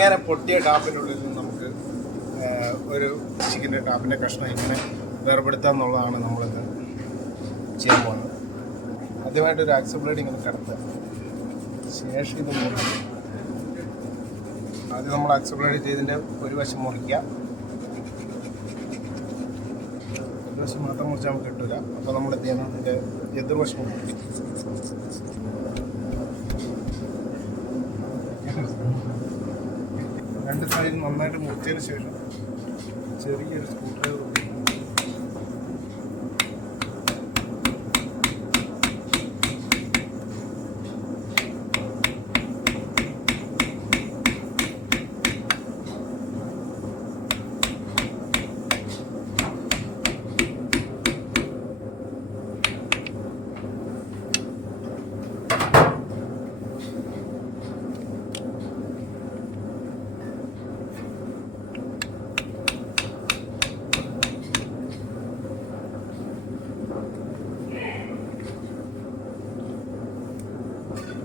ഇങ്ങനെ പൊട്ടിയ ടാപ്പിനുള്ളിൽ നിന്ന് നമുക്ക് ഒരു ചിക്കന്റെ ടാപ്പിന്റെ കഷ്ണം ഇങ്ങനെ വേർപെടുത്തുക എന്നുള്ളതാണ് നമ്മളിന്ന് ചെയ്യാൻ പോകുന്നത്. ആദ്യമായിട്ട് ഒരു ആക്സ് ബ്ലേഡ് ഇങ്ങനെ കിടത്തുക ശേഷം ഇത് മുറിക്കുക ആദ്യം നമ്മൾ ആക്സ് ബ്ലേഡ് ചെയ്തിന്റെ ഒരു വശം മുറിക്കുക. ഒരു വശം മാത്രം മുറിച്ചാൽ നമുക്ക് കിട്ടില്ല അപ്പോൾ നമ്മൾ എന്ത് ചെയ്യണം? അതിന്റെ എതിർവശം മുറിക്കും. രണ്ട് സൈഡ് നന്നായിട്ട് മുറിച്ചതിന് ശേഷം ചെറിയൊരു സ്ക്രൂ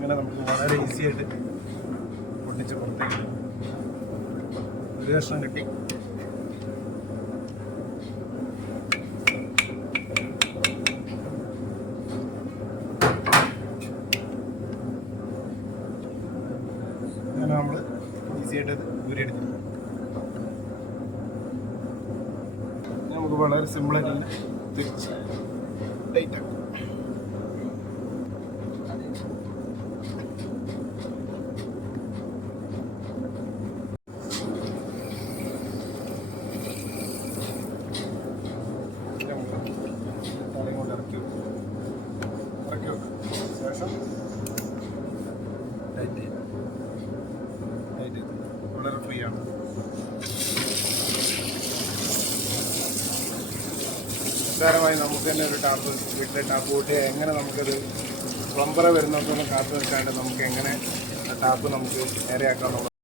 ഇങ്ങനെ നമുക്ക് വളരെ ഈസി ആയിട്ട് പൊട്ടിച്ച് പുറത്തേക്ക് ഒരു കഷ്ണം കിട്ടി. അങ്ങനെ നമ്മൾ ഈസി ആയിട്ട് ഊരിയെടുത്തിരിക്കും നമുക്ക് വളരെ സിമ്പിളായിട്ട് തിരിച്ച് ടൈറ്റ് ആക്കാം. ആണ് നിസ്സാരമായി നമുക്ക് തന്നെ ഒരു ടാപ്പ് വീട്ടിലെ ടാപ്പ് കൂട്ടിയാൽ എങ്ങനെ നമുക്കത് പ്ലംബറെ വരുന്നതൊന്നും കാത്തു നിൽക്കാണ്ട് നമുക്ക് എങ്ങനെ ടാപ്പ് നമുക്ക് നേരെയാക്കാം